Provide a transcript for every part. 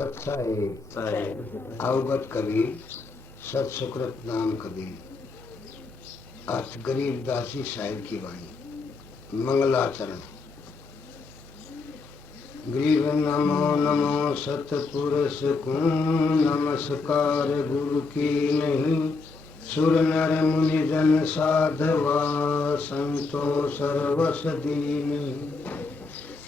सत्साहेब अवगत कबीर सत सुकृत नाम कबीर। अर्थ गरीब दासी साहिब की वाणी। मंगलाचरण। गरीब नमो नमो सतपुरुष को नमस्कार गुरु की नहीं। सुर नर मुनि जन साधवा संतो सर्वस दीन।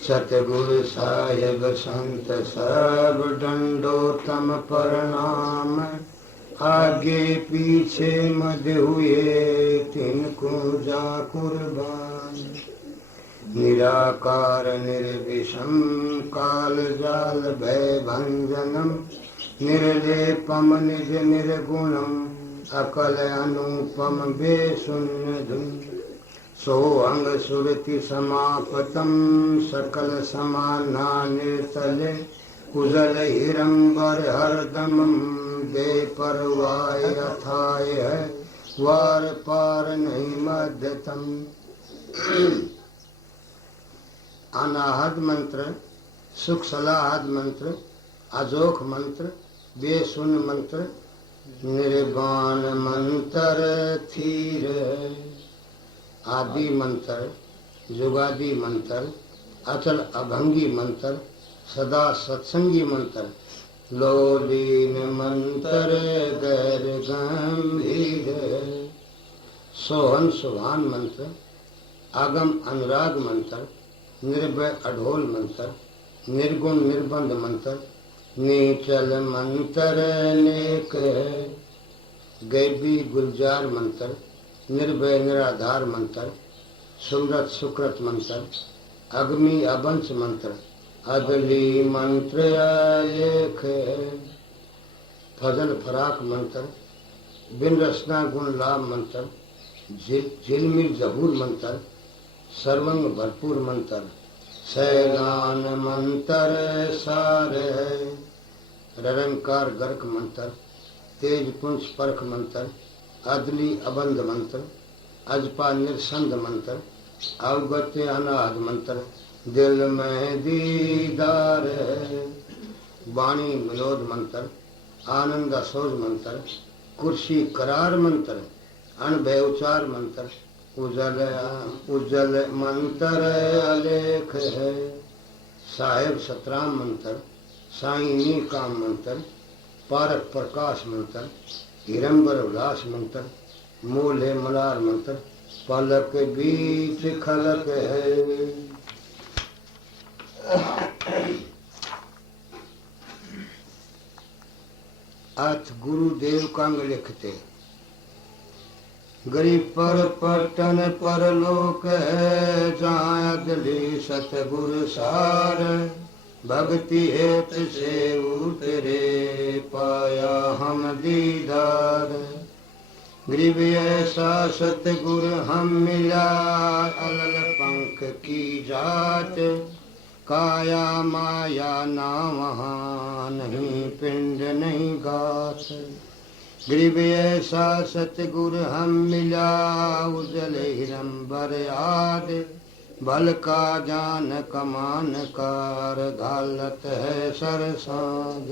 सतगुरु साहिब संत सब दंडोतम प्रणाम। आगे पीछे मद हुए तिनको जा कुर्बान। निराकार निर्विषम काल जाल भय भंजनम। निर्लेपम निज निर्गुणम अकल अनुपम बेशून्य धुन। सोअंग सुरति समापतम सकल समाना निर्तले। कुजल हिरंबर हरदम बेपरवाह अथाय है वार पार नहीं मध्यतम। अनाहद मंत्र, सुख सलाहद मंत्र, अजोख मंत्र, बेसुन मंत्र, निर्वाण मंत्र थीर। आदि मंत्र, जुगादि मंत्र, अचल अभंगी मंत्र, सदा सत्संगी मंत्र, लोलीन मंत्र गैर गंभीर। सोहन सुभान मंत्र, आगम अनुराग मंत्र, निर्भय अढोल मंत्र, निर्गुण निर्बंध मंत्र, नीचल मंत्र नेक। गैबी गुलजार मंत्र, निर्भय निराधार मंत्र, सुमरत सुकृत मंत्र, अग्नि अबंश मंत्र, अदली मंत्र लेख। फजल फराक मंत्र, बिन रसना गुण लाभ मंत्र, झिलमिल जहूर मंत्र, सर्वंग भरपूर मंत्र, सैलान मंत्र सार। ररंकार गर्क मंत्र, तेज पुंज परख मंत्र, अदली अबंध मंत्र, अजपा निरसंध मंत्र, अवगत अनाद मंत्र, दिल में दीदार। वाणी विनोद मंत्र, आनंद असोज मंत्र, कुर्सी करार मंत्र, अनभय उचार मंत्र, उज्जल मंत्र अलेख है। साहेब सतराम मंत्र, साईनी काम मंत्र, पारक प्रकाश मंत्र, हिरंबर उल्लास मंत्र, मूल है मलार मंत्र, पलक बीच खलक है। अर्थ गुरुदेव कंग लिखते। गरीब पर पटन परलोक है जहाँ अदली सतगुरु सार। भक्ति हेत से उतरे पाया हम दीदार। गरीब ऐसा सतगुर हम मिला अलल पंख की जात। काया माया ना वहाँ नहीं पिंड नहीं गात। गरीब ऐसा सतगुर हम मिला उजल हिरंबर आद। बल का जान कमान कार घालत है सरसाद।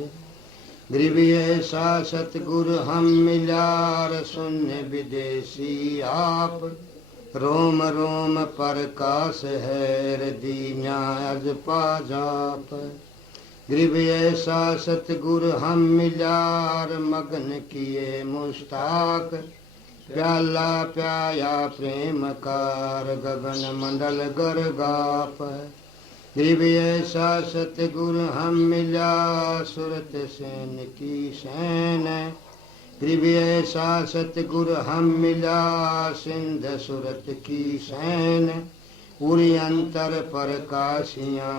गरीब ऐसा सतगुर हम मिलार शून्य विदेशी आप। रोम रोम प्रकाश है दीन्या अज पाजाप। गरीब ऐसा सतगुर हम मिलार मगन किए मुस्ताक। प्याला प्याया प्रेम कार गगन मंडल गरगाप। गरीब ऐसा सतगुर हम मिला सुरत सेन की सैन। गरीब ऐसा सतगुर हम मिला सिंध सुरत की सैन। उरी अंतर प्रकाशियाँ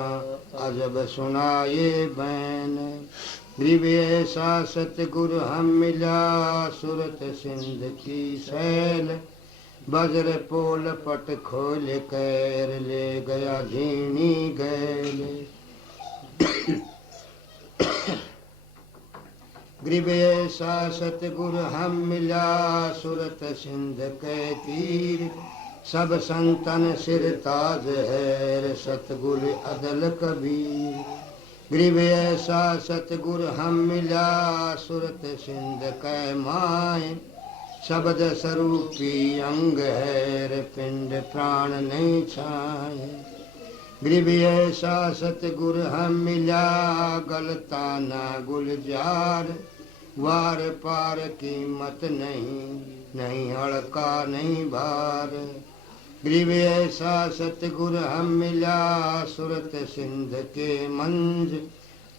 अजब सुनाए बैन। गरीब ऐसा सतगुर हम मिला सुरत सिंध की सैल। वज्र पोल पट खोल कर ले गया झीणी गैल। गरीब ऐसा सतगुर हम मिला सुरत सिंध के तीर। सब संतन सिर ताज है सतगुर अदल कबीर। गरीब ऐसा सतगुर हम मिला सुरत सिंध कै माए शब्द स्वरूपी अंग है रे पिंड प्राण नहीं छाए गरीब ऐसा सतगुर हम मिला गलता ना गुलजार वार पार कीमत नहीं हड़का नहीं भार गरीब ऐसा सतगुर हम मिला सुरत सिंध के मंज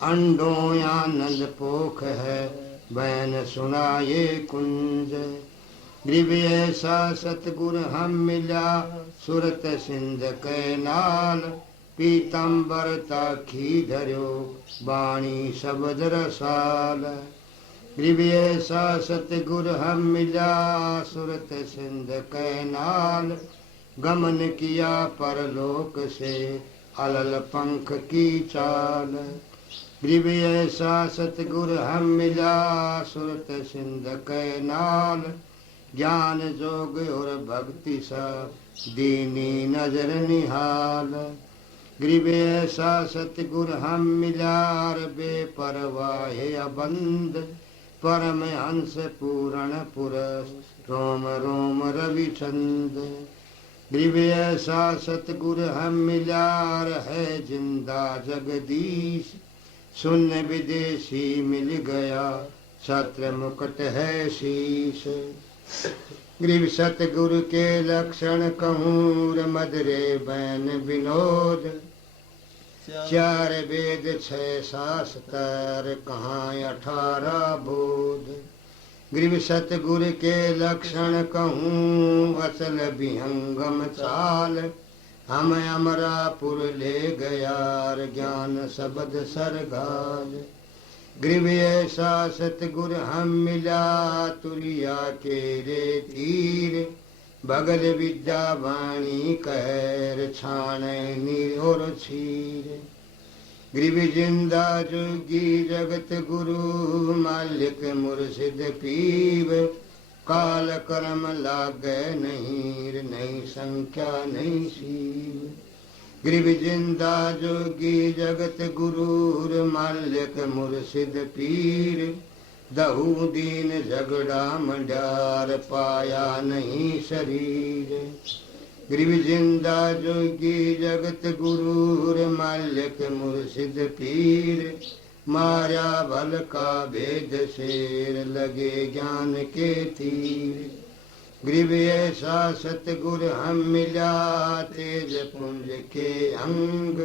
अंडों आनंद पोख है बैन सुना ये कुंज गरीब ऐसा सतगुर हम मिला सुरत सिंध के नाल पीतंबर ताखी धर्यो बाणी शब्द रसाल गरीब ऐसा सतगुर हम मिला सुरत सिंध के नाल गमन किया परलोक से अलल पंख की चाल गरीब ऐसा सतगुर हम मिला सुरत सिंध के नाल ज्ञान जोग और भक्ति सा दीनी नजर निहाल गरीब ऐसा सतगुर हम मिला बेपरवाह अबंद परम हंस पूरण पुरस रोम रोम रवि छंद गरीब ऐसा सतगुर हम मिला है जिंदा जगदीश शून्य विदेशी मिल गया छत्र मुकुट है शीश गरीब सतगुरु के लक्षण कहूँ मधुरे बैन विनोद चार वेद छह शास्त्र कहाँ 18 बोध गरीब सतगुरु के लक्षण कहूँ असल विहंगम चाल हम अमरापुर ले गयार ज्ञान शब्द सरगाल गरीब ऐसा सतगुर हम मिला तुलिया के रे तीर बगल विद्या वाणी कहर छाण नीर और छीर गरीब जिंदा जोगी जगत गुरु मालिक मुर्शिद पीव काल कर्म लागे नहीं संख्या नहीं सीव गरीब जिंदा जोगी जगत गुरु मालिक मुर्शिद पीर दहू दीन झगड़ा मंडार पाया नहीं शरीर गरीब जिंदा जोगी जगत गुरु मालिक मुर्शिद पीर मारा भल का भेद शेर लगे ज्ञान के तीर गरीब ऐसा सतगुर हम मिला तेज पुंज के अंग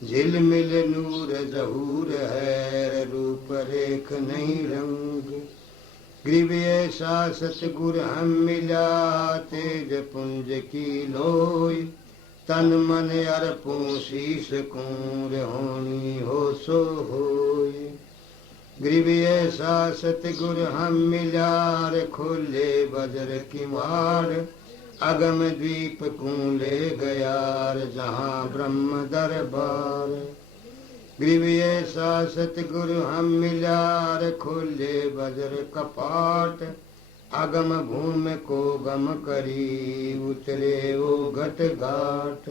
झिलमिल नूर जहूर है रूप रेख नहीं रंग गरीब ऐसा सतगुर हम मिला तेज पुंज की लोय तन मन अर्पों शीश कूर होनी हो सो होय गरीब ऐसा सतगुर हम मिला खोले बजर की मार अगम द्वीप कूले गयार जहाँ ब्रह्म दरबार गरीब ऐसा सतगुर हम मिलार खोले बजर कपाट अगम भूमि को गम करी उतरे वो घट घाट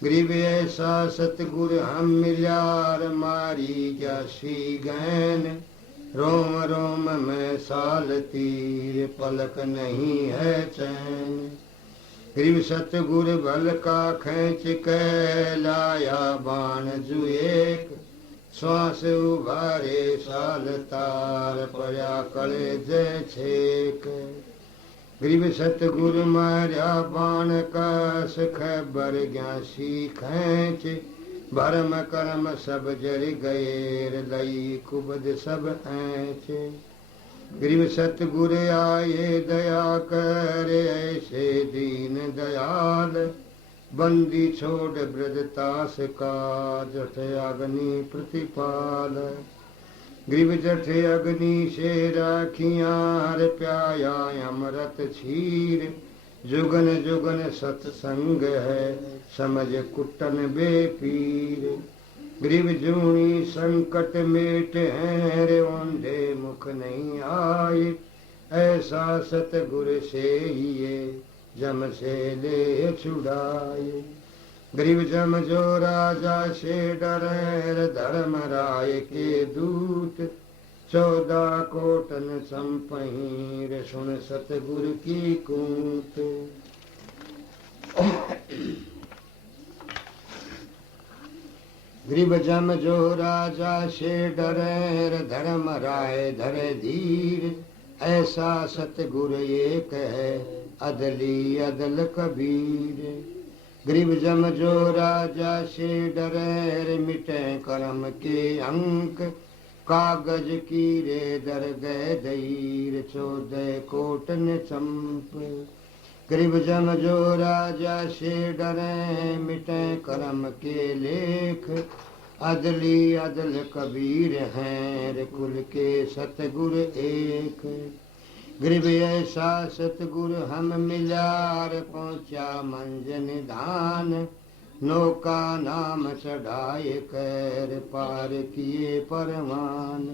गरीब ऐसा सतगुर हम मिलार मारी जासी गैन रोम रोम में साल तीर पलक नहीं है चैन गरीब सतगुर बल का खींच के लाया बाण जुएक श्वास उभारे साल तार पया कले जय छेक गरीब सतगुर मारा बाण कस खबर ग्यासी खैच भरम कर्म सब जर गएर लई कुबद सब ऐच गरीब सतगुर आए दया कर ऐसे दीन दयाल बंदी छोड़ ब्रजतास का जठ अग्नि प्रतिपाल गरीब जठ अग्नि से राखियार प्याया अमृत क्षीर जुगन जुगन सत्संग है समझ कुटन बेपीर गरीब जूनी संकट मेट हैं रे ओंधे मुख नहीं आए ऐसा सतगुर से ये जम से ले छुड़ाए गरीब जम जो राजा से डरे, धर्मराय के दूत 14 कोटन संपहीर, सुन सतगुरु की कूत। गरीब जम जो राजा से डरे, धर्मराय धरे धीर, ऐसा सतगुरु एक है, अदली अदल कबीर। गरीब जम जो राजा से डरे, मिटे कर्म के अंक, कागज की रे दर गए दईर, 14 कोटन चंप। गरीब जम जो राजा से डरे, मिटे कर्म के लेख, अदली अदल कबीर हैं, कुल के सतगुर एक। गरीब ऐसा सतगुर हम मिलार, पहुँचा मंजन धान, नौका नाम चढ़ाए कर, पार किए परमान।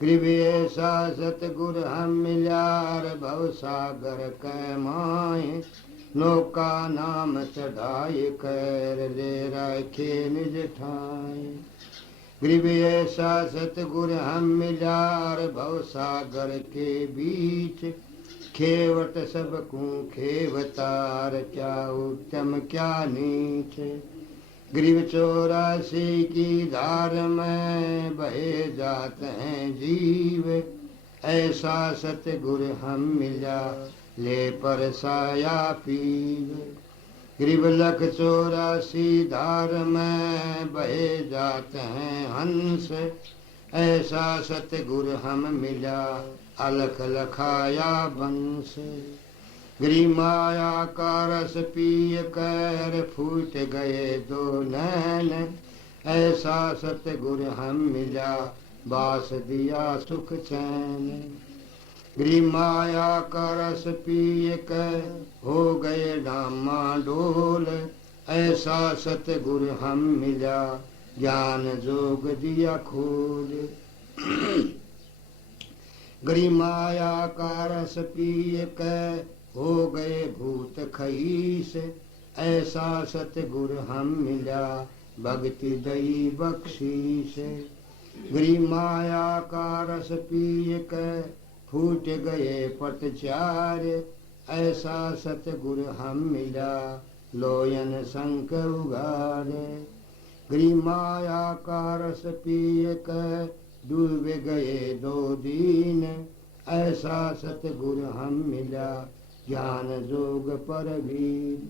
गरीब ऐसा सतगुर हम मिलार, भव सागर कै माए, नौका नाम चढ़ाए कर, ले रखे निज ठाए। गरीब ऐसा सतगुर हम मिलार, भव सागर के बीच, खेवट सबको खेवतार, क्या उत्तम क्या नीच। गरीब 84 की धार में बहे जाते हैं जीव, ऐसा सतगुर हम मिला, ले परसाया पीव। गरीब 184 धार में बहे जाते हैं हंस, ऐसा सतगुर हम मिला, अलख लखाया बंस। गरीब माया का रस पिय कर, फूट गए 2 नैन, ऐसा सतगुर हम मिला, बास दिया सुख चैन। गरीब माया का रस पिय कर, हो गए डामा डोल, ऐसा सतगुर हम मिला, ज्ञान जोग दिया खोल। गरीब माया का रस पिय कर, हो गए भूत खईस, ऐसा सतगुर हम मिला, भक्ति दई बख्शीस। गरीब माया का रस पिय कर, फूट गए पट 4, ऐसा सतगुर हम मिला, लोयन शंख उगारे। गरीब माया का रस पिय कर, डूब गए 2 दीन, ऐसा सतगुर हम मिला, ज्ञान जोग परवीन।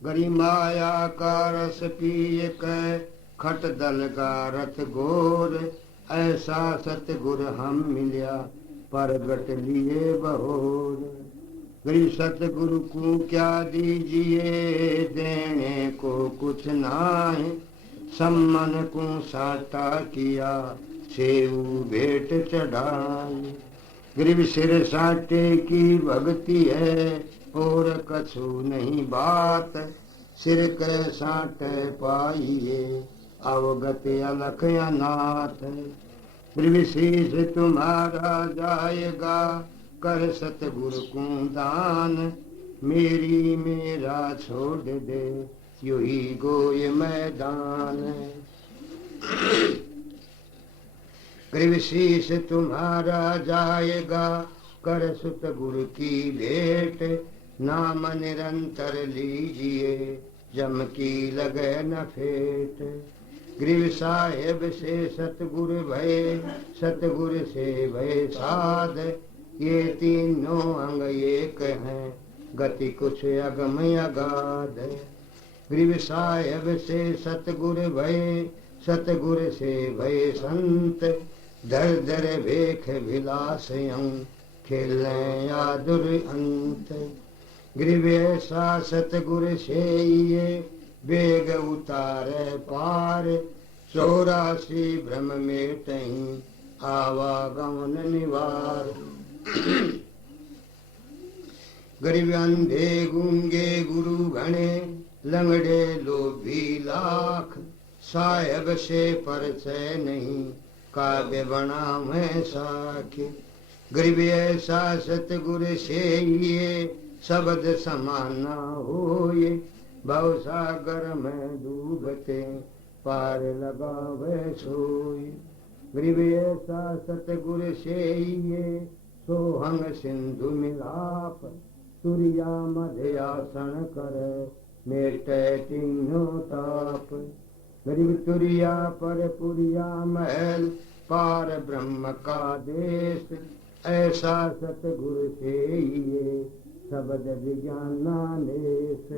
गरीब माया का रस पिय कर, खट दल का रथ घोर, ऐसा सतगुर हम मिला, परगट लिए बहोर। गरीब सतगुरु को क्या दीजिए, देने को कुछ नाहे, सम्मन को साटा किया, सेऊ भेंट चढ़ाए। गरीब सिर साटे की भक्ति है, और कछु नहीं बात, सिर के साटे पाइए, अवगत अलख अनाथ। गरीब शीश तुम्हारा जाएगा, कर सतगुरु को दान, मेरी मेरा छोड़ दे, यूं ही गोय मैदान। गरीब शीश तुम्हारा जाएगा, कर सतगुरु की भेंट, नाम निरंतर लीजिए, जम की लगे न फेट। गरीब साहेब से सतगुर भय, सतगुर से भय साध, ये तीनों अंग एक हैं, गति कुछ अगम अगाध। गरीब साहेब से सतगुर भय, सतगुर से भय संत, दर दर भेख विलास खेलें या दुर अंत। गरीब ऐसा सतगुर से ये, बेग उतारे पार, 84 भ्रम मेटहीं, आवागमन निवार। गरीब अंधे गूंगे गुरु घने, लंगड़े लोभी लाख, साहेब से परिचय नहीं, काव्य बना मैं साख। गरीब ऐसा सतगुर से ये, शब्द समान न होए, भवसागर में डूबते पार लगावे सोए। गरीब ऐसा सतगुर से ये सोहंग सिंधु मिलाप, तुरिया मध्यासन कर मेटे तीनों ताप। गरीब तुरिया पर पुरिया महल, पार ब्रह्म का देश, ऐसा सतगुरु से ये शब्द विज्ञान देश।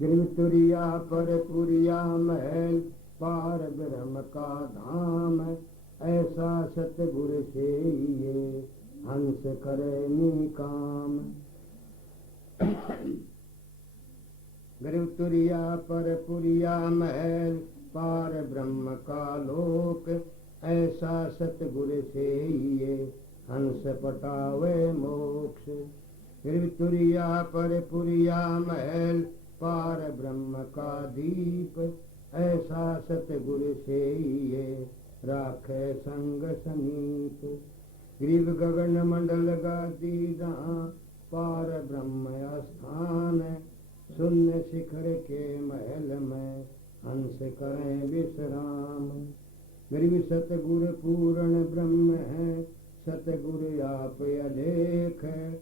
गरीब तुरिया पर पुरिया महल, पार ब्रह्म का धाम, ऐसा सतगुरु से ये हंस करे निकाम। गरीब तुरिया पर पुरिया महल, पार ब्रह्म का लोक, ऐसा सतगुरु से ये हंस पटावे मोक्ष। गरीब तुरिया पर पुरिया महल, पार ब्रह्म का दीप, ऐसा सतगुरु से ये राखे संग समीप। गरीब गगन मंडल गाती जहाँ, पार ब्रह्म स्थान, शून्य शिखर के महल में हंस करें विश्राम। गरीब सतगुरु पूर्ण ब्रह्म है, सतगुरु आप अलेख है,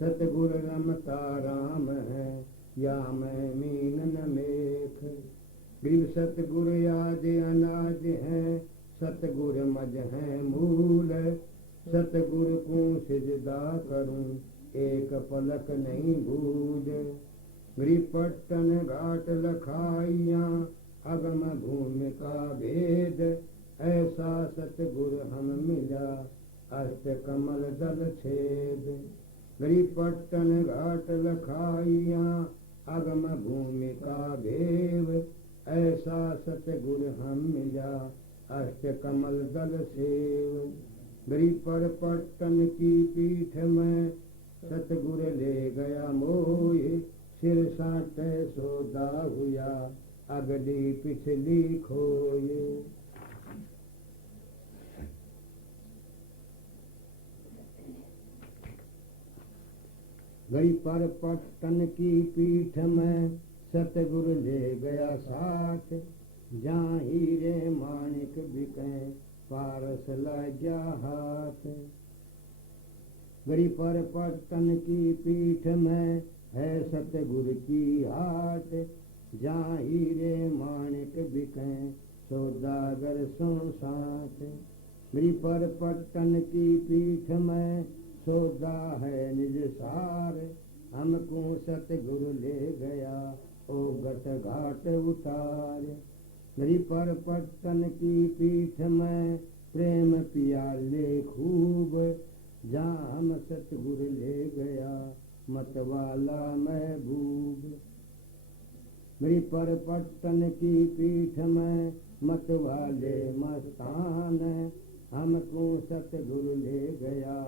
सतगुरु रमता राम है, या मैं मीन न मेख। गरीब सतगुरु आज अनाज है, सतगुरु मज है मूल, सतगुरु को सिजदा करूं एक पलक नहीं भूल। गरीब पट्टन घाट लखाइया, अगम भूमि का भेद, ऐसा सतगुरु हम मिला अष्ट कमल दल छेद। गरीब पट्टन घाट लखाइया, अगम भूमि का भेद, ऐसा सतगुरु हम मिला अष्ट कमल दल सेव। गरीब पर पट्टन की पीठ में सतगुरु ले गया मोए, सिर साटे सौदा हुआ अगली पिछली खोए। गरीब पर पट्टन की पीठ में सतगुरु ले गया साथ, जहाँ हीरे माणिक बिके पारस लज्जा हाथ। गरीब पर पट्टन की पीठ में है सतगुरु की हाट, जहाँ हीरे माणिक बिके सौदागर सो साथ। गरीब पर पट्टन की पीठ में सौदा है निज सार, हमको सतगुरु ले गया ओ गट घाट उतार। गरीब पर पट्टन की पीठ में प्रेम पियाले खूब, जहाँ हम सतगुरु ले गया मतवाला महबूब। गरीब पर पट्टन की पीठ में मतवाले मस्तान, हमको सतगुरु ले गया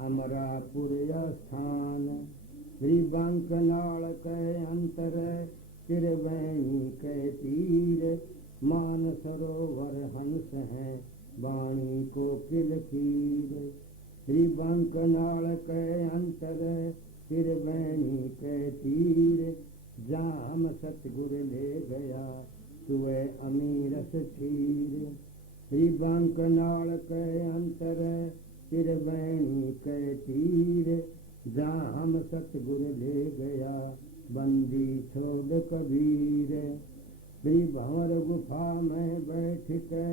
अमरापुर स्थान। गरीब बंकनाल के अंतर त्रिवेणी के तीर, मान सरोवर हंस है वाणी को किलकीर। श्री बंकनाल के अंतर त्रिवेणी के तीर, जहाँ हम सतगुरु ले गया तुए अमीरस छीर। श्री बंकनाल के अंतर त्रिवेणी के तीर, जहाँ हम सतगुरु ले गया बंदी छोड़ कबीर। श्री भंवर गुफा में बैठ के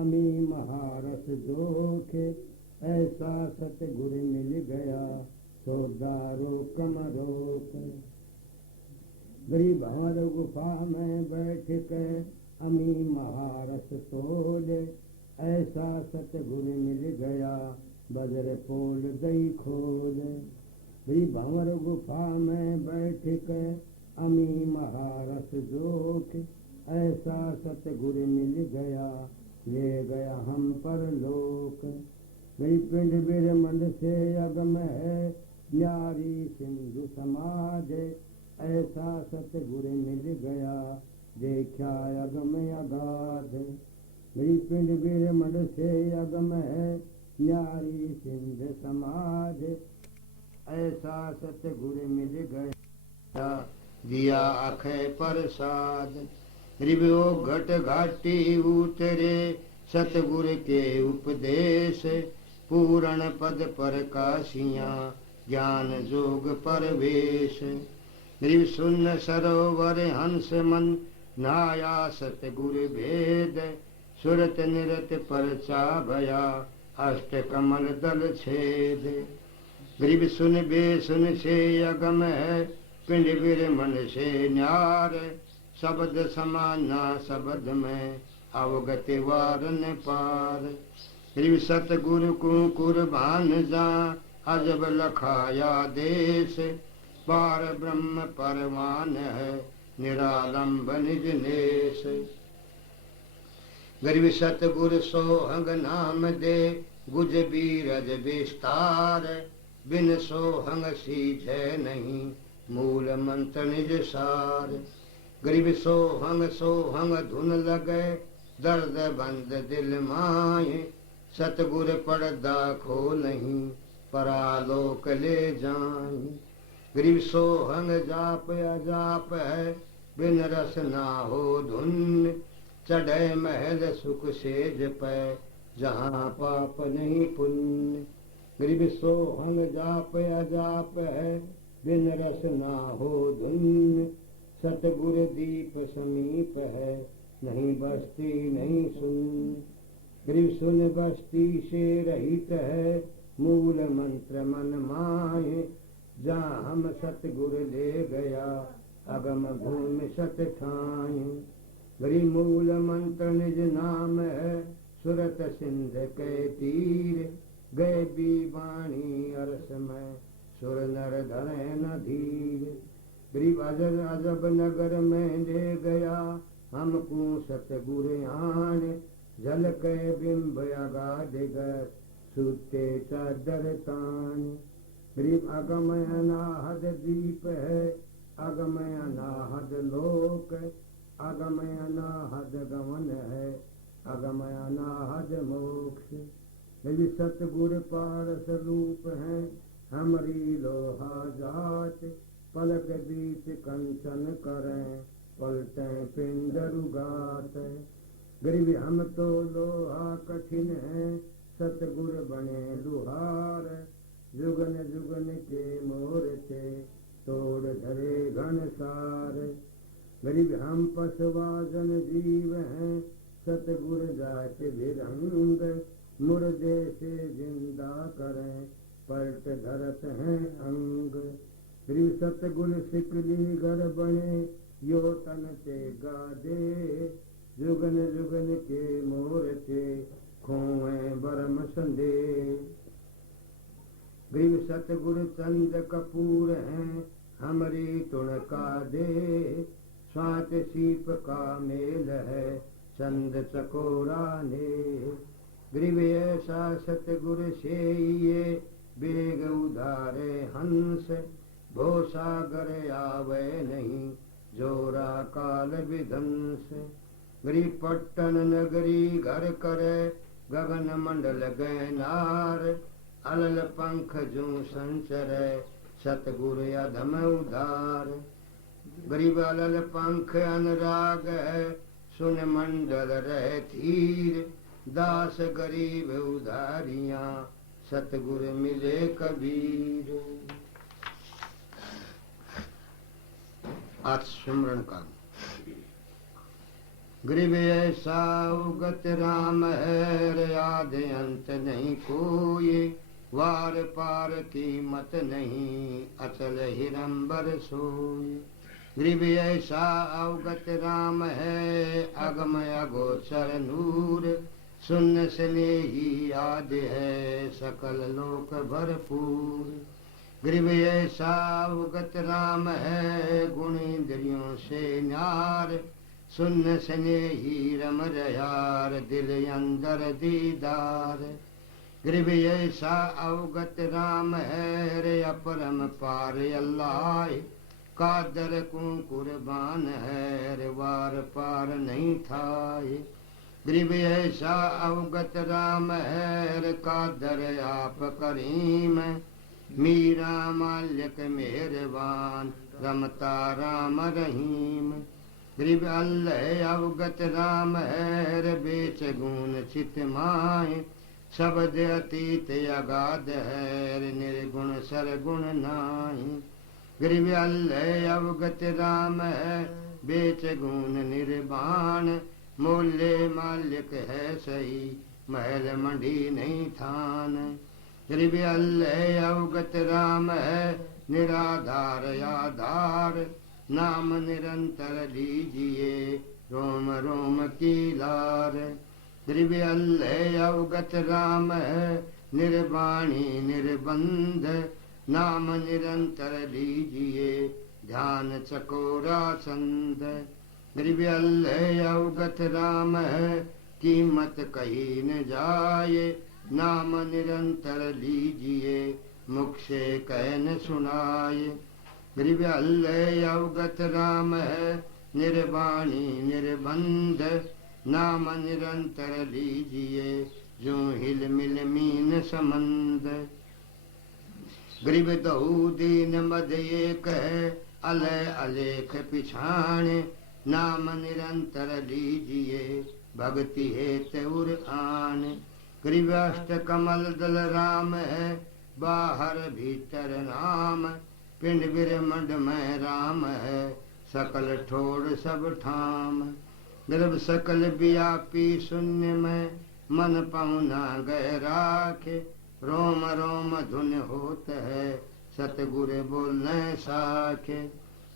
अमी महारस जोखे, ऐसा सतगुरु मिल गया सौदारो कम रोक। गरीब भंवर गुफा में बैठ के अमी महारस तोले, ऐसा सतगुरु मिल गया बजर पोल दई खोल। गरीब भंवर गुफा में बैठ के अमी महारस जोख, ऐसा सतगुरु मिल गया ले गया हम पर लोक। गरीब पिंड बिरमंड से अगम है न्यारी सिंधु समाज, ऐसा सतगुरु मिल गया देखा अगम अगाध। गरीब पिंड बिरमंड से अगम है न्यारी सिंध समाज, ऐसा सतगुर मिल गया, दिया अखय प्रसाद। रिव्यो घट घाटी उतरे, सतगुर के उपदेश, पूर्ण पद पर काशियाँ, ज्ञान जोग परवेश। रिव सुन सरोवर हंस मन, नाया सतगुर भेद, सुरत निरत परचा भया, अष्ट कमल दल छेद। ग्रीव सुन बे सुन से अगम है, पिंड वीर मन से न्यार, शब्द समाना शब्द में, अवगति वारन पार। ग्रीव सतगुरु को कुर्बान जा, अजब लखाया देश, पार ब्रह्म परवान है, निरालंब निज नेश। गरीब सतगुर सोहंग नाम दे, गुज बीरज विस्तार, बिन सोहंग सीझे नहीं, मूल मंत्र निज सार। गरीब सोहंग सोहंग धुन लगे, दर्द बंद दिल माए, सतगुर पड़दा खो नहीं, परालोक ले जाए। गरीब सोहंग जाप अजाप है, बिन रस ना हो धुन, चढ़े महल सुख सेज पे, जहाँ पाप नहीं पुण्य। गरीब सोहंग जाप अजाप है, बिन रस ना हो धुन, सतगुर दीप समीप है, नहीं बस्ती नहीं सुन। गरीब सुन बस्ती से रहित है, मूल मंत्र मन माए, जहाँ हम सतगुर ले गया, अगम भूमि सत ठाए। गरीब मूल मंत्र निज नाम है, सुरत सिंध के तीर, गए बीवाणी अरस में, सुर नर धरे न धीर। गरीब अजब अजब नगर में ले गया, हमको सतगुर आन, जल के बिंब अगाध गर, सूते चादर तान। गरीब अगम अनाहद दीप है, अगम अनाहद लोक, अगम अनाहद गमन है, अगम अनाहद मोक्ष। यदि सतगुर पारस रूप है, हमरी लोहा जात, पलक बीच कंचन करें, पलटे पिंड रुगात। गरीब हम तो लोहा कठिन है, सतगुर बने लुहार, जुगन जुगन के मोर्चे, तोड़ धरे घन सार। गरीब हम पशुवाजन जीव हैं, सतगुर जात विरंग, मुर्दे से जिंदा करें, पलट धरत हैं अंग। गरीब सतगुर सिकली गर बने, यो तन ते गादे, जुगन जुगन के मोर्चे, खोए बरम संदे। गरीब सतगुर चंद कपूर हैं, हमरी तुणका दे, स्वात सीप का मेल है, चंद चकोरा ने। गरीब ऐसा सतगुर से ये, बेग उधारे हंस, भो सागर आवे नहीं, जोरा काल विध्वंस। गरीब पट्टन नगरी घर करे, गगन मंडल गए नार, अलल पंख जो संचरे, सतगुर अधम उधार। गरीब अलल पंख अनुराग है, सुन मंडल रहे थीर, दास गरीब उधारियां, सतगुर मिले कबीर। आज सुमरण का गरीब ऐसा उगत राम है, रे आदि अंत नहीं कोई, वार पार की मत नहीं, अचल हिरंबर सोई। गरीब ऐसा अवगत राम है, अगम अगोचर नूर, सुन स्नेही आदि है, सकल लोक भरपूर। गरीब ऐसा अवगत राम है, गुण इंद्रियों से न्यार, सुन स्नेही रम रहार, दिल अंदर दीदार। गरीब ऐसा अवगत राम है, रे अपरम पार अल्लाह, कादर को कुर्बान है, रे वार पार नहीं थाए। गरीब ऐसा अवगत राम है, रे कादर आप करीम, मीरा माल्यक मेहरबान रमता राम रहीम। गरीब अल्लाह अवगत राम है बेच गुण चित माए। शब्द अतीत अगाध है निर्गुण सरगुण नाहि। गरीब अल्लाह अवगत राम है बेच गुण निर्वाण। मूल्य मालिक है सही महल मंडी नहीं थान। गरीब अल्लाह अवगत राम है निराधार आधार। नाम निरंतर लीजिए रोम रोम की लार। गरीब अल्लाह अवगत राम है निर्वाणी निर्बंध। नाम निरंतर लीजिए ध्यान चकोरा छंद। गरीब अल्लाह अवगत राम है कीमत कही न जाए। नाम निरंतर लीजिए मुख से कह न सुनाए। गरीब अल्लाह अवगत राम है निर्वाणी निर्बंध। नाम निरंतर लीजिए जो हिल मिल मीन संबंध। गरीब दहु दीन मद एक है अलय अलेख पिछाणे। नाम निरंतर लीजिए भक्ति हेत उर आन। गरीब अष्ट कमल दल राम है बाहर भीतर नाम। पिंड ब्रह्मंड में राम है सकल ठोड़ सब ठाम। गर्भ सकल व्यापी शून्य में मन पहुना गए राखे। रोम रोम धुन होत है सतगुर बोलने साखे।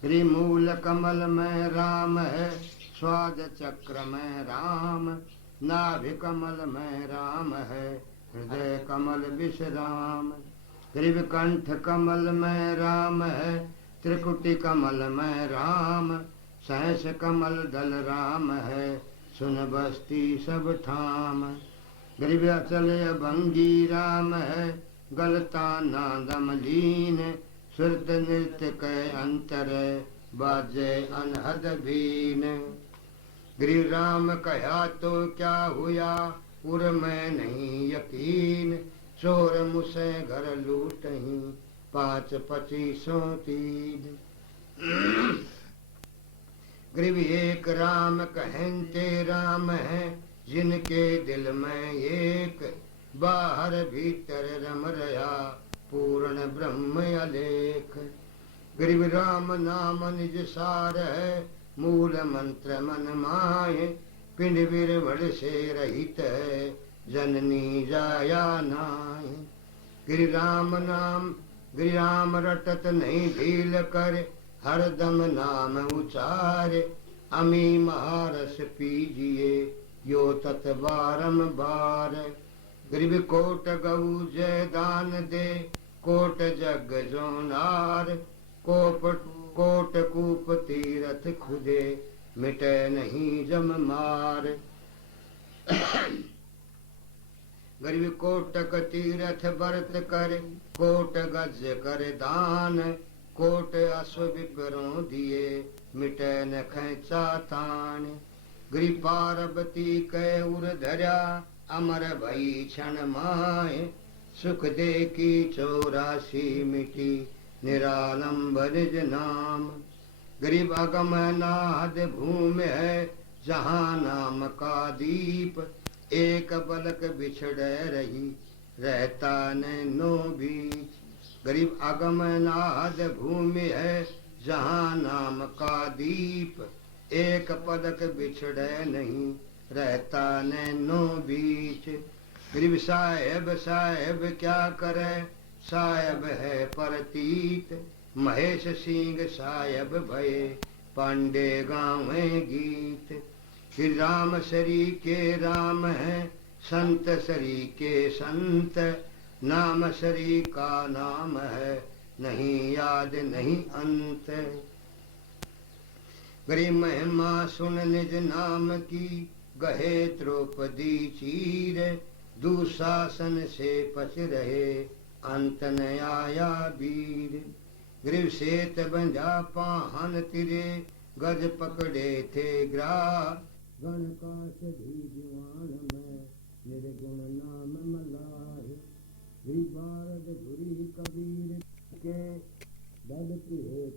त्रिमूल कमल में राम है स्वाद चक्र में राम। नाभि कमल में राम है हृदय कमल विश्राम। गरीब कंठ कमल में राम है त्रिकुटी कमल में राम। सहस कमल दल राम है सुन बस्ती सब ठाम। गरीब अचल भंगी राम है गलता नादम लीन। सुरत नृत्य के अंतर बाजे अनहद भीन। गिरि राम कहा तो क्या हुआ उर में नहीं यकीन। चोर मुझसे घर लूट ही 5 25 3। गरीब एक राम कहते राम है जिनके दिल में एक। बाहर भीतर रम रहा पूर्ण ब्रह्म अलेख। गरीब राम नाम निज सार है मूल मंत्र मन माए। पिंड बिरवड़ से रहित है जननी जाया नाय। गिरि राम नाम गिरि राम रटत नहीं ढील कर हरदम नाम उचारे। अमी महारस पीजिए यो तत बारंबार। गरीब कोट गऊ जय दान दे कोट जग जोनार। कोट कूप तीरथ खुदे मिटे नहीं जम मार। गरीब कोटक तीरथ बरत कर कोट गज कर दान। कोट अश्व विपरों दिए मिटे न खेचा तान। गिरि पार्वती कै उर धरा अमर भई क्षण माए। सुख दे की 84 मिटी निरालंबर निज नाम। गरीब अगम नाद भूमि है जहाँ नाम का दीप। एक बलक बिछड़ रही रहता नैनो बीच। गरीब अगम नाद भूमि है जहाँ नाम का दीप। एक पलक बिछड़े नहीं रहता नैनो बीच। गरीब साहेब साहेब क्या करे साहेब है परतीत। महेश सिंह साहेब भये पांडे गावे गीत। कि राम शरी के राम है संत शरी के संत। नाम शरी का नाम है नहीं याद नहीं अंत। गरीब महिमा सुन निज नाम की गहे द्रौपदी चीर। दुशासन से पच रहे अंत न आया वीर। गरीब सेत बंधा पाहन तिरे गज पकड़े थे ग्राह। गण का सधी दीवान में निर्गुण नाम मलाह। श्री भारत गुरी कबीर के बद प्रिय